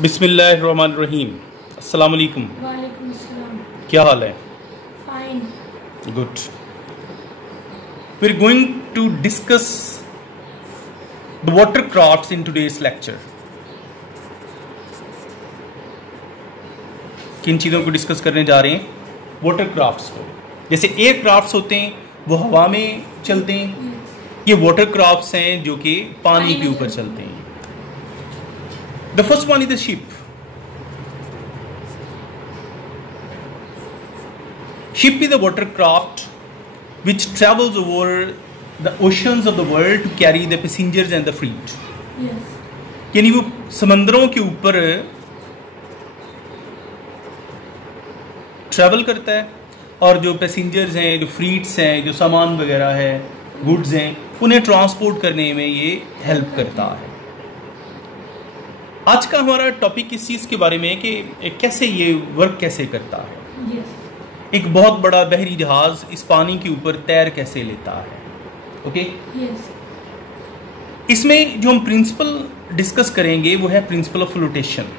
बिस्मिल्लाहिर्रहमानिर्रहीम। अस्सलाम वालेकुम। वालेकुम अस्सलाम। क्या हाल है? Fine. Good. We are going to discuss the water crafts in today's lecture. किन चीज़ों को डिस्कस करने जा रहे हैं? वाटर क्राफ्ट्स को। जैसे एयर क्राफ्ट्स होते हैं वो हवा में चलते हैं, ये वाटर क्राफ्ट्स हैं जो कि पानी के ऊपर चलते हैं। The first one is the ship. Ship is a watercraft which travels over the oceans of the world to carry the passengers and the freight. Yes. यानी वो समंदरों के ऊपर ट्रैवल करता है और जो पैसेंजर्स हैं, जो फ्रीट्स हैं, जो सामान वगैरह है, गुड्स हैं, उन्हें ट्रांसपोर्ट करने में ये हेल्प करता है। आज का हमारा टॉपिक इस चीज़ के बारे में है कि कैसे ये वर्क कैसे करता है। Yes. एक बहुत बड़ा बहरी जहाज इस पानी के ऊपर तैर कैसे लेता है। ओके? Yes. इसमें जो हम प्रिंसिपल डिस्कस करेंगे वो है प्रिंसिपल ऑफ फ्लोटेशन।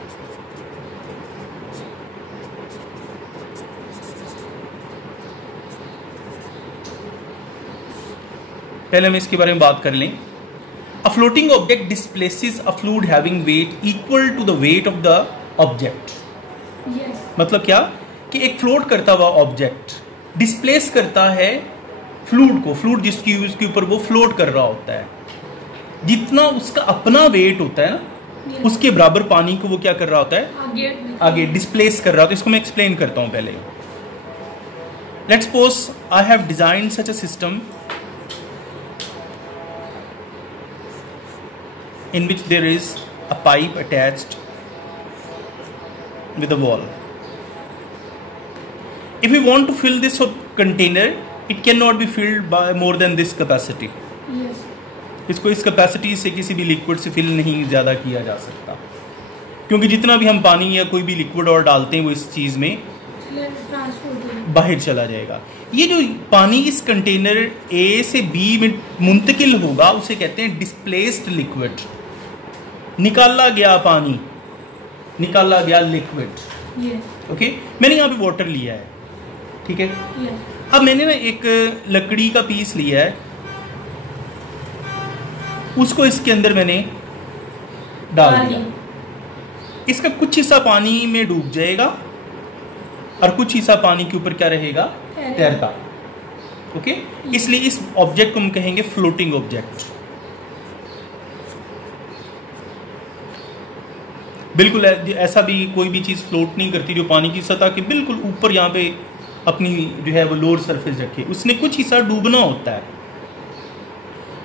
पहले हम इसके बारे में बात कर लें। A floating object displaces a fluid having weight equal to the weight of the object. Yes. मतलब क्या कि एक फ्लोट करता हुआ ऑब्जेक्ट डिस्प्लेस करता है फ्लूइड को, फ्लूइड जिसकी उसके ऊपर वो फ्लोट कर रहा होता है, जितना उसका अपना वेट होता है ना, Yes. उसके बराबर पानी को वो क्या कर रहा होता है, आगे डिस्प्लेस कर रहा होता है। इसको मैं एक्सप्लेन करता हूं पहले। Let's suppose I have design such a system in which there is a pipe attached with a wall. If we want to fill this container, it cannot be filled by more than this capacity. Yes. इसको इस capacity से किसी भी liquid से fill नहीं ज़्यादा किया जा सकता, क्योंकि जितना भी हम पानी या कोई भी लिक्विड और डालते हैं वो इस चीज़ में बाहर चला जाएगा। ये जो पानी इस कंटेनर ए से बी में मुंतकिल होगा उसे कहते हैं डिस्प्लेस्ड लिक्विड। निकाला गया पानी, निकाला गया लिक्विड। Yes. ओके? मैंने यहाँ पे वाटर लिया है, ठीक है? Yes. अब मैंने ना एक लकड़ी का पीस लिया है, उसको इसके अंदर मैंने डाल दिया। इसका कुछ हिस्सा पानी में डूब जाएगा और कुछ हिस्सा पानी के ऊपर क्या रहेगा, तैरता। ओके? इसलिए इस ऑब्जेक्ट को हम कहेंगे फ्लोटिंग ऑब्जेक्ट। बिल्कुल ऐसा भी कोई भी चीज़ फ्लोट नहीं करती जो पानी की सतह के बिल्कुल ऊपर यहाँ पे अपनी जो है वो लोअर सरफेस रखे, उसने कुछ हिस्सा डूबना होता है।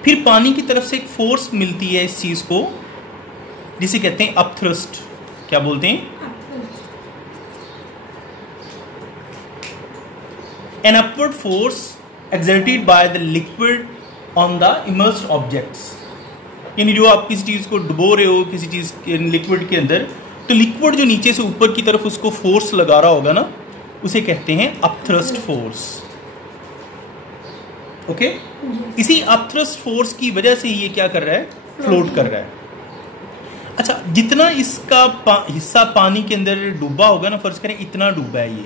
फिर पानी की तरफ से एक फोर्स मिलती है इस चीज़ को, जिसे कहते हैं अपथ्रस्ट। क्या बोलते हैं? An upward force exerted by the liquid on the immersed objects. यानी जो आप किसी चीज़ को डुबो रहे हो किसी चीज़ के लिक्विड के अंदर, तो लिक्विड जो नीचे से ऊपर की तरफ उसको फोर्स लगा रहा होगा ना, उसे कहते हैं अपथ्रस्ट फोर्स। ओके? इसी अपथ्रस्ट फोर्स की वजह से ये क्या कर रहा है, फ्लोट कर रहा है। अच्छा, जितना इसका हिस्सा पानी के अंदर डूबा होगा ना, फर्ज करें इतना डूबा है ये,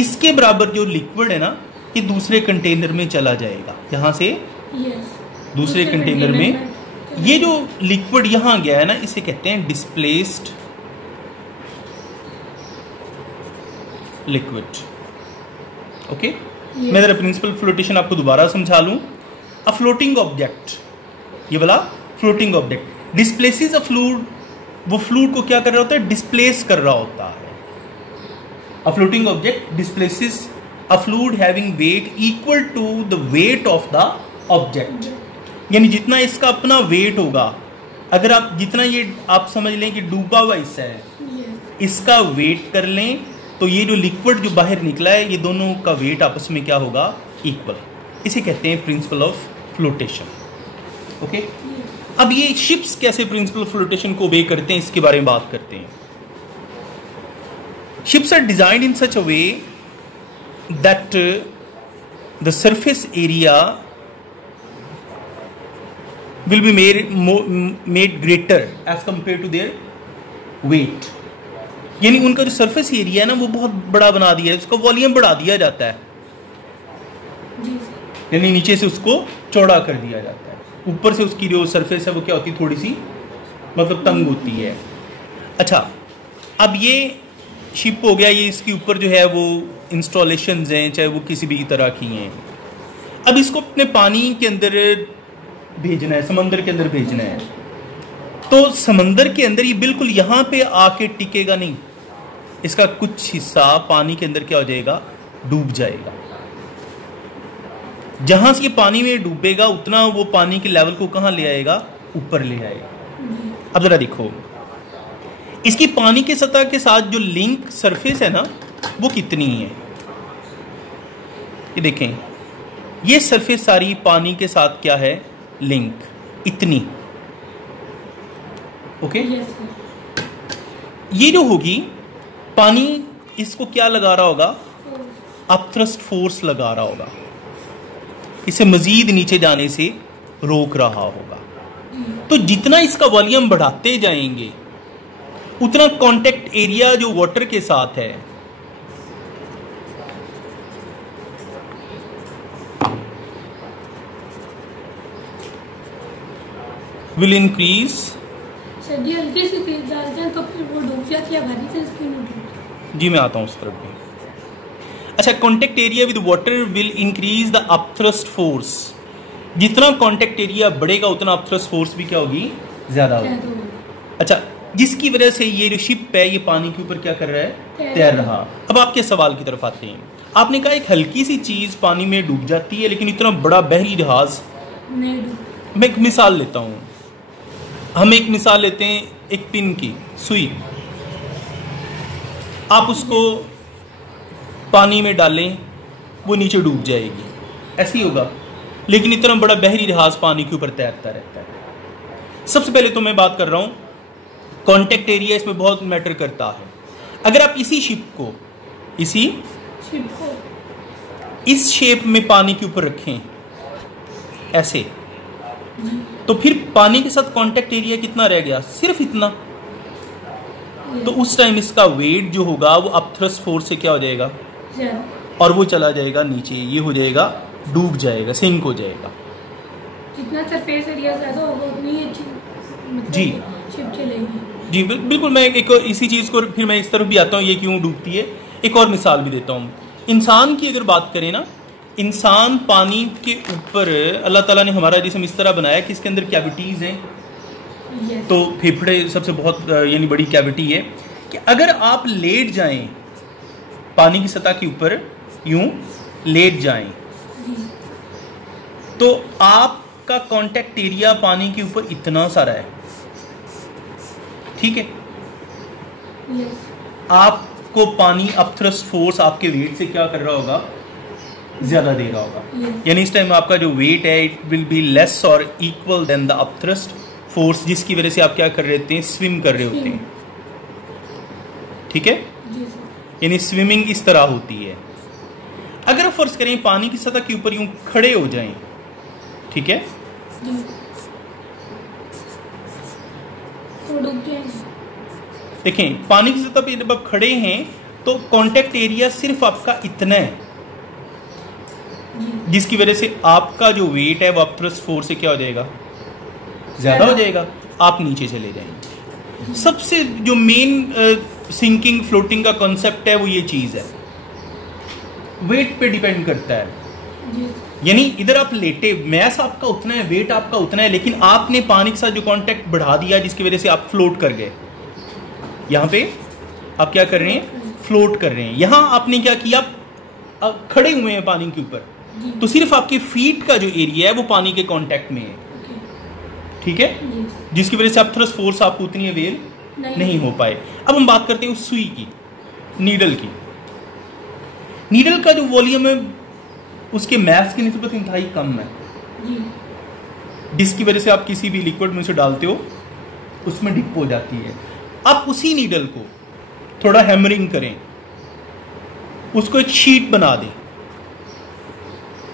इसके बराबर जो लिक्विड है ना, ये दूसरे कंटेनर में चला जाएगा। यहां से Yes. दूसरे कंटेनर में ये जो लिक्विड यहां गया है ना, इसे कहते हैं डिस्प्लेस्ड लिक्विड। ओके? मैं जरा प्रिंसिपल फ्लोटेशन आपको दोबारा समझा लूं। अ फ्लोटिंग ऑब्जेक्ट, ये वाला floating object displaces a fluid, वो फ्लूइड को क्या कर रहा होता है, डिस्प्लेस कर रहा होता है। A floating object displaces a fluid having weight equal to the weight of the object. यानी जितना इसका अपना वेट होगा, अगर आप जितना ये आप समझ लें कि डूबा हुआ हिस्सा है, Yes. इसका वेट कर लें तो ये जो लिक्विड जो बाहर निकला है, ये दोनों का वेट आपस में क्या होगा, इक्वल। इसे कहते हैं principle of flotation. Okay? Yes. अब ये शिप्स कैसे प्रिंसिपल ऑफ फ्लोटेशन को ओबे करते हैं, इसके बारे में बात करते हैं। Ships are designed in such a way that the surface area will be made greater as compared to their weight, यानी उनका जो सरफेस एरिया है ना वो बहुत बड़ा बना दिया है, उसका वॉल्यूम बढ़ा दिया जाता है, जी सर। यानी नीचे से उसको चौड़ा कर दिया जाता है, ऊपर से उसकी जो सरफेस है वो क्या होती है, थोड़ी सी मतलब तंग होती है। अच्छा, अब ये शिप हो गया, ये इसके ऊपर जो है वो इंस्टॉलेशंस हैं, चाहे वो किसी भी तरह की हैं। अब इसको अपने पानी के अंदर भेजना है, समंदर के अंदर भेजना है, तो समंदर के अंदर ये बिल्कुल यहाँ पे आके टिकेगा नहीं, इसका कुछ हिस्सा पानी के अंदर क्या हो जाएगा, डूब जाएगा। जहां से ये पानी में डूबेगा उतना वो पानी के लेवल को कहाँ ले आएगा, ऊपर ले आएगा। अब जरा देखो, इसकी पानी के सतह के साथ जो लिंक सरफेस है ना वो कितनी है, ये देखें, ये सरफेस सारी पानी के साथ क्या है, लिंक इतनी, ओके। Yes sir. ये जो होगी, पानी इसको क्या लगा रहा होगा, अपथ्रस्ट फोर्स लगा रहा होगा, इसे मजीद नीचे जाने से रोक रहा होगा। तो जितना इसका वॉल्यूम बढ़ाते जाएंगे उतना कांटेक्ट एरिया जो वाटर के साथ है विल इंक्रीज। सर जी हल्की सी तेल डालते हैं तो फिर वो डूब जाती है, भारी से स्क्रीन उठती है। जी मैं आता हूं उस तरफ भी। अच्छा, contact area with water will increase the upthrust force, जितना कांटेक्ट एरिया बढ़ेगा उतना अपथ्रस्ट फोर्स भी क्या होगी, ज्यादा होगी। अच्छा, जिसकी वजह से ये जो शिप है ये पानी के ऊपर क्या कर रहा है, तैर रहा। अब आपके सवाल की तरफ आते हैं। आपने कहा एक हल्की सी चीज पानी में डूब जाती है लेकिन इतना बड़ा बहरी जहाज नहीं डूबती। मैं एक मिसाल लेता हूं, हम एक मिसाल लेते हैं एक पिन की सुई, आप उसको पानी में डालें वो नीचे डूब जाएगी, ऐसे ही होगा। लेकिन इतना बड़ा बहरी जहाज पानी के ऊपर तैरता रहता है। सबसे पहले तो मैं बात कर रहा हूं कांटेक्ट एरिया, इसमें बहुत मैटर करता है। अगर आप इसी शिप को इस शेप में पानी के ऊपर रखें ऐसे, तो फिर पानी के साथ कांटेक्ट एरिया कितना रह गया, सिर्फ इतना। तो उस टाइम इसका वेट जो होगा वो अपथ्रस्ट फोर्स से क्या हो जाएगा, और वो चला जाएगा नीचे, ये हो जाएगा, डूब जाएगा, सिंक हो जाएगा। जितना सरफेस एरिया ज्यादा होगा उतनी अच्छी जी शिप चलेगी। जी बिल्कुल। मैं एक इसी चीज को फिर मैं इस तरफ भी आता हूँ, ये क्यों डूबती है, एक और मिसाल भी देता हूँ। इंसान की अगर बात करें ना, इंसान पानी के ऊपर अल्लाह ताला ने हमारा जिस्म इस तरह बनाया कि इसके अंदर कैविटीज हैं। Yes. तो फेफड़े सबसे बहुत यानी बड़ी कैविटी है कि अगर आप लेट जाएं पानी की सतह के ऊपर, यूं लेट जाएं तो आपका कांटेक्ट एरिया पानी के ऊपर इतना सारा है, ठीक है। Yes. आपको पानी अपथ्रस्ट फोर्स आपके वेट से क्या कर रहा होगा, ज्यादा दे रहा होगा। Yes. यानी इस टाइम आपका जो वेट है इट विल बी लेस और equal than the upthrust force, जिसकी वजह से आप क्या कर रहे होते हैं, स्विम कर रहे होते हैं, ठीक है। Yes. यानी स्विमिंग इस तरह होती है। अगर आप फर्ज करें पानी की सतह के ऊपर यूं खड़े हो जाएं, ठीक है, तो डूब जाएंगे। देखें पानी की सतह पे जब आप खड़े हैं तो कांटेक्ट एरिया सिर्फ आपका इतना है, जिसकी वजह से आपका जो वेट है वो अपथ्रस्ट फोर्स से क्या हो जाएगा, ज्यादा हो जाएगा, आप नीचे चले जाएंगे। सबसे जो मेन सिंकिंग फ्लोटिंग का कॉन्सेप्ट है वो ये चीज है, वेट पे डिपेंड करता है। यानी इधर आप लेटे, मैस आपका उतना है, वेट आपका उतना है, लेकिन आपने पानी के साथ जो कांटेक्ट बढ़ा दिया जिसकी वजह से आप फ्लोट कर गए। यहां पे आप क्या कर रहे हैं, फ्लोट कर रहे हैं। यहां आपने क्या किया, आप खड़े हुए हैं पानी के ऊपर, तो सिर्फ आपके फीट का जो एरिया है वो पानी के कांटेक्ट में है, ठीक है, जिसकी वजह से आप थ्रस्ट फोर्स आपको उतनी अवेल नहीं हो पाए। अब हम बात करते हैं उस सुई की, नीडल की। नीडल का जो वॉल्यूम है उसके मैस की निस्बत इंतहाई कम है, जिसकी वजह से आप किसी भी लिक्विड में उसे डालते हो उसमें डिप हो जाती है। आप उसी नीडल को थोड़ा हैमरिंग करें, उसको एक शीट बना दें,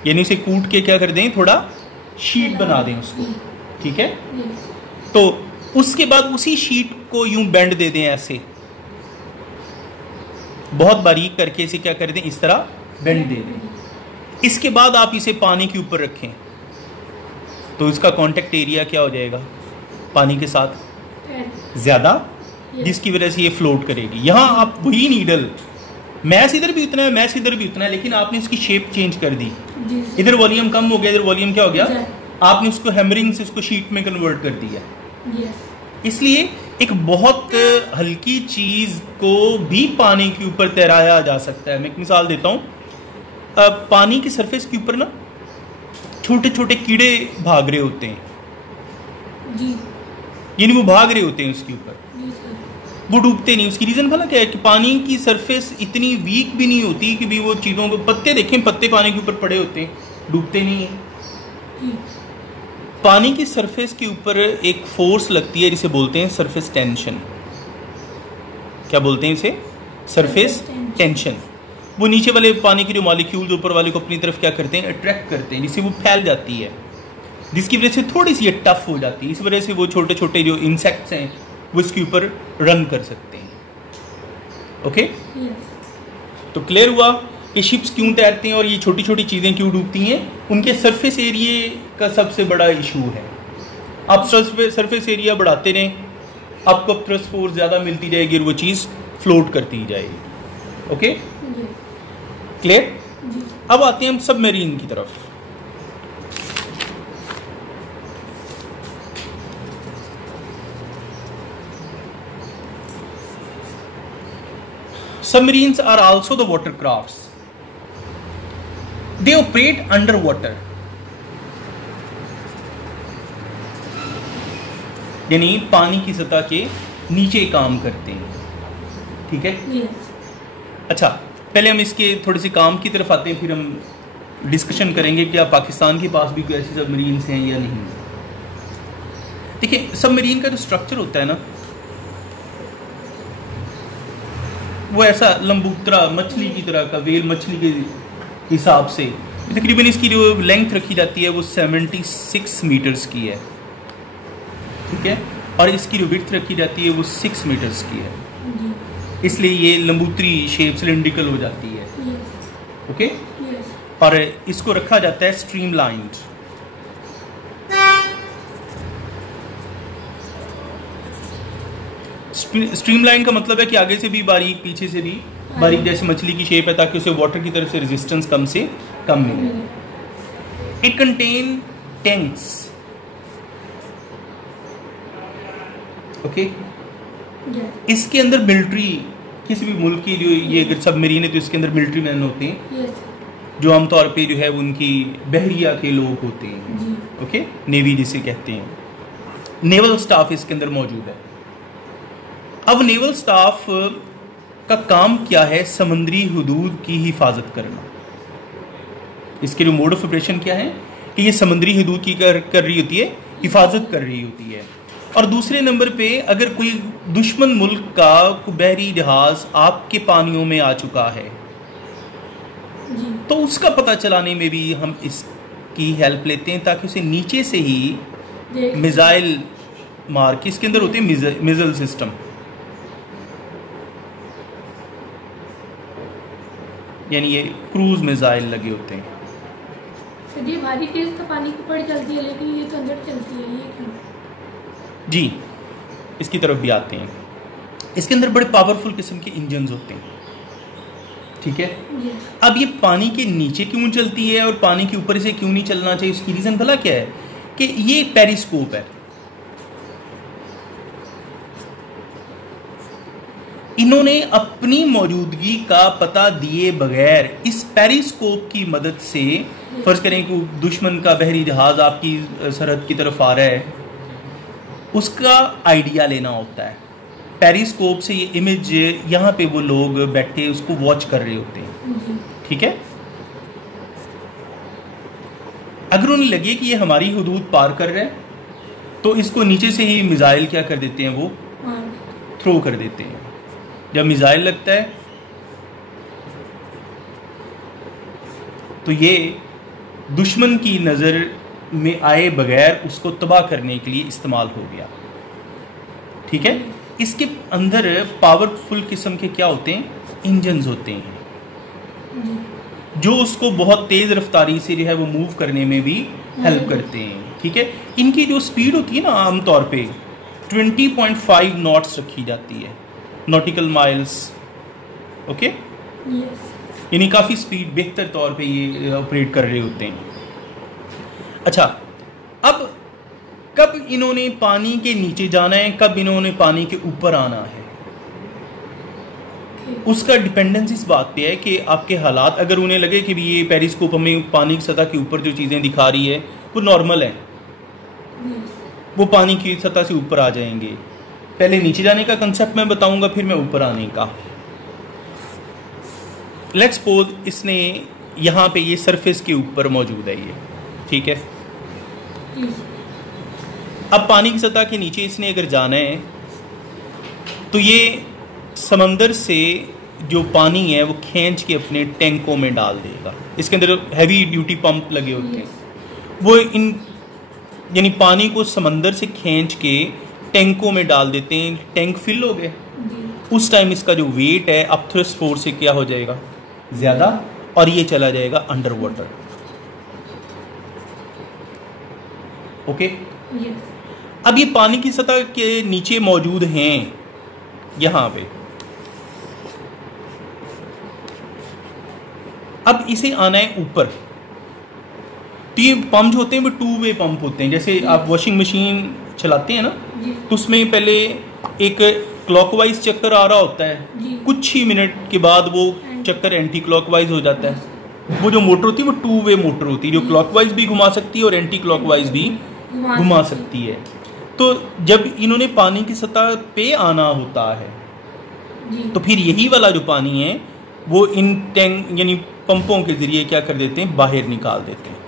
यानी उसे कूट के क्या कर दें, थोड़ा शीट बना दें उसको, ठीक है। तो उसके बाद उसी शीट को यूं बेंड दे दें, ऐसे बहुत बारीक करके इसे क्या कर दें, इस तरह बेंड दे दें। इसके बाद आप इसे पानी के ऊपर रखें तो इसका कांटेक्ट एरिया क्या हो जाएगा, पानी के साथ ज्यादा, जिसकी वजह से ये फ्लोट करेगी। यहां आप वही नीडल, मैस इधर भी उतना है, मैस इधर भी उतना है, लेकिन आपने इसकी शेप चेंज कर दी। इधर वॉल्यूम कम हो गया, इधर वॉल्यूम क्या हो गया, आपने उसको हैमरिंग से उसको शीट में कन्वर्ट कर दिया। इसलिए एक बहुत हल्की चीज को भी पानी के ऊपर तैराया जा सकता है। मैं एक मिसाल देता हूं, पानी की सरफेस के ऊपर ना छोटे छोटे कीड़े भाग रहे होते हैं जी, यानी वो भाग रहे होते हैं उसके ऊपर, जी सर। वो डूबते नहीं। उसकी रीजन भला क्या है कि पानी की सरफेस इतनी वीक भी नहीं होती कि भी वो चीजों को, पत्ते देखें, पत्ते पानी के ऊपर पड़े होते हैं, डूबते नहीं है। जी। पानी की सरफेस के ऊपर एक फोर्स लगती है जिसे बोलते हैं सरफेस टेंशन। क्या बोलते हैं इसे, सरफेस टेंशन। वो नीचे वाले पानी के जो मॉलिक्यूल्स ऊपर वाले को अपनी तरफ क्या करते हैं, अट्रैक्ट करते हैं, जिससे वो फैल जाती है, जिसकी वजह से थोड़ी सी ये टफ हो जाती है। इस वजह से वो छोटे छोटे जो इंसेक्ट्स हैं वो इसके ऊपर रन कर सकते हैं। ओके, तो क्लियर हुआ कि शिप्स क्यों तैरते हैं और ये छोटी छोटी चीज़ें क्यों डूबती हैं। उनके सरफेस एरिया का सबसे बड़ा इशू है। आप सरफेस एरिया बढ़ाते रहें, आपको थ्रस्ट फोर्स ज़्यादा मिलती जाएगी और वो चीज़ फ्लोट करती जाएगी। Okay, clear. अब आते हैं हम सबमरीन की तरफ। Submarines are also the watercrafts. They operate underwater. यानी पानी की सतह के नीचे काम करते हैं। ठीक है, अच्छा, पहले हम इसके थोड़े से काम की तरफ आते हैं, फिर हम डिस्कशन करेंगे कि आप पाकिस्तान के पास भी कोई ऐसी सबमरीन्स हैं या नहीं। देखिए, सबमरीन का जो स्ट्रक्चर होता है ना, वो ऐसा लंबूतरा मछली की तरह का, वेल मछली के हिसाब से तकरीबन इसकी जो लेंथ रखी जाती है वो 76 मीटर्स की है। ठीक है, और इसकी जो विड्थ रखी जाती है वो 6 मीटर्स की है, इसलिए ये लंबूतरी शेप सिलिंड्रिकल हो जाती है। ओके, और इसको रखा जाता है स्ट्रीमलाइन्ड। स्ट्रीमलाइन का मतलब है कि आगे से भी बारीक, पीछे से भी बारीक, जैसे मछली की शेप है, ताकि उसे वाटर की तरफ से रेजिस्टेंस कम से कम मिले। It contain tanks. ओके, इसके अंदर मिलिट्री, किसी भी मुल्क की जो ये अगर सबमरीन है तो इसके अंदर मिलिट्री मैन होते हैं, जो आमतौर पे जो है उनकी बहरिया के लोग होते हैं। ओके, नेवी जिसे कहते हैं, नेवल स्टाफ इसके अंदर मौजूद है। अब नेवल स्टाफ का काम क्या है, समुद्री हुदूद की हिफाजत करना। इसके जो मोड ऑफ ऑपरेशन क्या है कि ये समुद्री हुदूद की कर रही होती है, हिफाजत कर रही होती है। और दूसरे नंबर पे अगर कोई दुश्मन मुल्क का बहरी जहाज आपके पानियों में आ चुका है तो उसका पता चलाने में भी हम इसकी हेल्प लेते हैं, ताकि उसे नीचे से ही मिसाइल मार के, इसके अंदर होते हैं मिसाइल सिस्टम, यानी ये क्रूज मिसाइल लगे होते हैं। सर, ये भारी तेज तो पानी के ऊपर चलती है, लेकिन ये तो अंदर चलती है, ये क्यों? जी, इसकी तरफ भी आते हैं। इसके अंदर बड़े पावरफुल किस्म के इंजन्स होते हैं। ठीक है, अब ये पानी के नीचे क्यों चलती है और पानी के ऊपर से क्यों नहीं चलना चाहिए, उसकी रीजन भला क्या है कि ये पेरिस्कोप है। इन्होंने अपनी मौजूदगी का पता दिए बगैर इस पेरिस्कोप की मदद से, फर्ज करें कि दुश्मन का बहरी जहाज आपकी सरहद की तरफ आ रहा है, उसका आइडिया लेना होता है। पेरिस्कोप से ये इमेज, यहाँ पे वो लोग बैठे उसको वॉच कर रहे होते हैं। ठीक है, अगर उन्हें लगे कि ये हमारी हुदूद पार कर रहा है तो इसको नीचे से ही मिसाइल क्या कर देते हैं, वो थ्रो कर देते हैं। जब मिसाइल लगता है तो ये दुश्मन की नज़र में आए बगैर उसको तबाह करने के लिए इस्तेमाल हो गया। ठीक है। इसके अंदर पावरफुल किस्म के क्या होते हैं, इंजन्स होते हैं, जो उसको बहुत तेज रफ्तारी से जो है वो मूव करने में भी हेल्प करते हैं, ठीक है। इनकी जो स्पीड होती है ना आमतौर पे 20.5 नॉट्स रखी जाती है, नॉटिकल माइल्स, ओके। यानी काफ़ी स्पीड बेहतर तौर पे ये ऑपरेट कर रहे होते हैं। अच्छा, अब कब इन्होंने पानी के नीचे जाना है, कब इन्होंने पानी के ऊपर आना है, उसका डिपेंडेंस इस बात पे है कि आपके हालात, अगर उन्हें लगे कि भी ये पेरिस्कोप हमें पानी की सतह के ऊपर जो चीज़ें दिखा रही है वो नॉर्मल है, वो पानी की सतह से ऊपर आ जाएंगे। पहले नीचे जाने का कंसेप्ट मैं बताऊंगा, फिर मैं ऊपर आने का। लेट्स सपोज इसने यहाँ पे ये सरफेस के ऊपर मौजूद है ये, ठीक है। अब पानी की सतह के नीचे इसने अगर जाना है तो ये समंदर से जो पानी है वो खींच के अपने टैंकों में डाल देगा। इसके अंदर हैवी ड्यूटी पंप लगे होते हैं, वो इन यानी पानी को समंदर से खींच के टैंकों में डाल देते हैं। टैंक फिल हो गए, उस टाइम इसका जो वेट है अपथ्रस्ट फोर्स से क्या हो जाएगा, ज्यादा, और ये चला जाएगा अंडर वाटर, ओके। अब ये पानी की सतह के नीचे मौजूद हैं यहां पे। अब इसे आना है ऊपर, तो ये पंप जो होते हैं वो 2 वे पंप होते हैं। जैसे आप वॉशिंग मशीन चलाते हैं ना, तो उसमें पहले एक क्लॉकवाइज चक्कर आ रहा होता है, कुछ ही मिनट के बाद वो चक्कर एंटी क्लॉकवाइज हो जाता है। वो जो मोटर होती है वो 2 वे मोटर होती है, जो क्लॉकवाइज भी घुमा सकती है और एंटी क्लॉकवाइज भी घुमा सकती है। तो जब इन्होंने पानी की सतह पे आना होता है तो फिर यही वाला जो पानी है वो इन टैंक यानी पंपों के जरिए क्या कर देते हैं, बाहर निकाल देते हैं।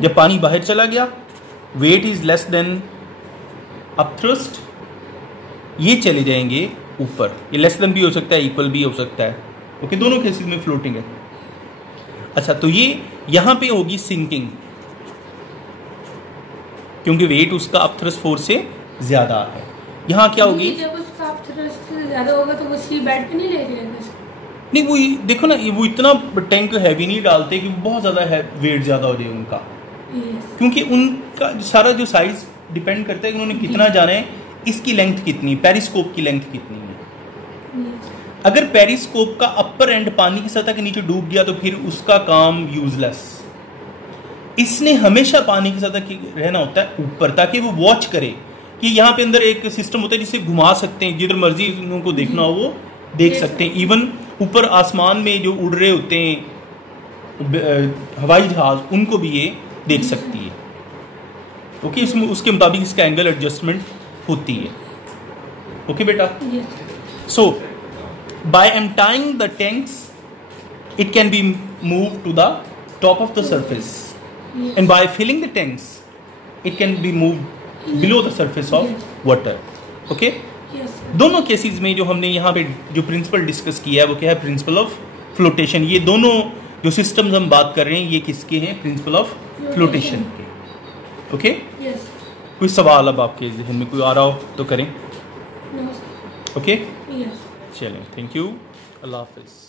जब पानी बाहर चला गया, weight is less than upthrust, ये चले जाएंगे ऊपर। ये लेस देन भी हो सकता है, इक्वल भी हो सकता है, ओके। दोनों केसेस में फ्लोटिंग है। अच्छा, तो ये यहां पे होगी सिंकिंग, क्योंकि वेट उसका अपथ्रस्ट फोर्स से ज्यादा है। यहाँ क्या होगी, जब उसका अपथ्रस्ट से ज्यादा होगा तो वो सी बेड पे नहीं ले जाएगा। नहीं, वो देखो ना, वो इतना टैंक हैवी नहीं डालते कि बहुत ज्यादा वेट ज्यादा हो जाए उनका, क्योंकि उनका सारा जो साइज डिपेंड करता है कि उन्होंने कितना जाना है, इसकी लेंथ कितनी, पेरिस्कोप की लेंथ कितनी है। अगर पेरिस्कोप का अपर एंड पानी की सतह के नीचे डूब गया तो फिर उसका काम यूजलेस। इसने हमेशा पानी की सतह की रहना होता है ऊपर, ताकि वो वॉच करे कि यहाँ पे अंदर एक सिस्टम होता है जिसे घुमा सकते हैं, जिधर मर्जी उनको देखना हो वो देख सकते हैं। इवन ऊपर आसमान में जो उड़ रहे होते हैं हवाई जहाज, उनको भी ये देख सकती है, ओके। इसमें उसके मुताबिक इसका एंगल एडजस्टमेंट होती है, ओके बेटा। So by untying the tanks it can be move to the top of the surface, and by filling the tanks it can be moved below the surface of water, okay। दोनों cases में जो हमने यहाँ पे जो principal discuss किया है वो क्या है, प्रिंसिपल ऑफ फ्लोटेशन। ये दोनों जो सिस्टम्स हम बात कर रहे हैं ये किसके हैं, प्रिंसिपल ऑफ फ्लोटेशन के, ओके। कोई सवाल अब आपके जहन में कोई आ रहा हो तो करें, ओके। चलें, थैंक यू, अल्लाह हाफिज़।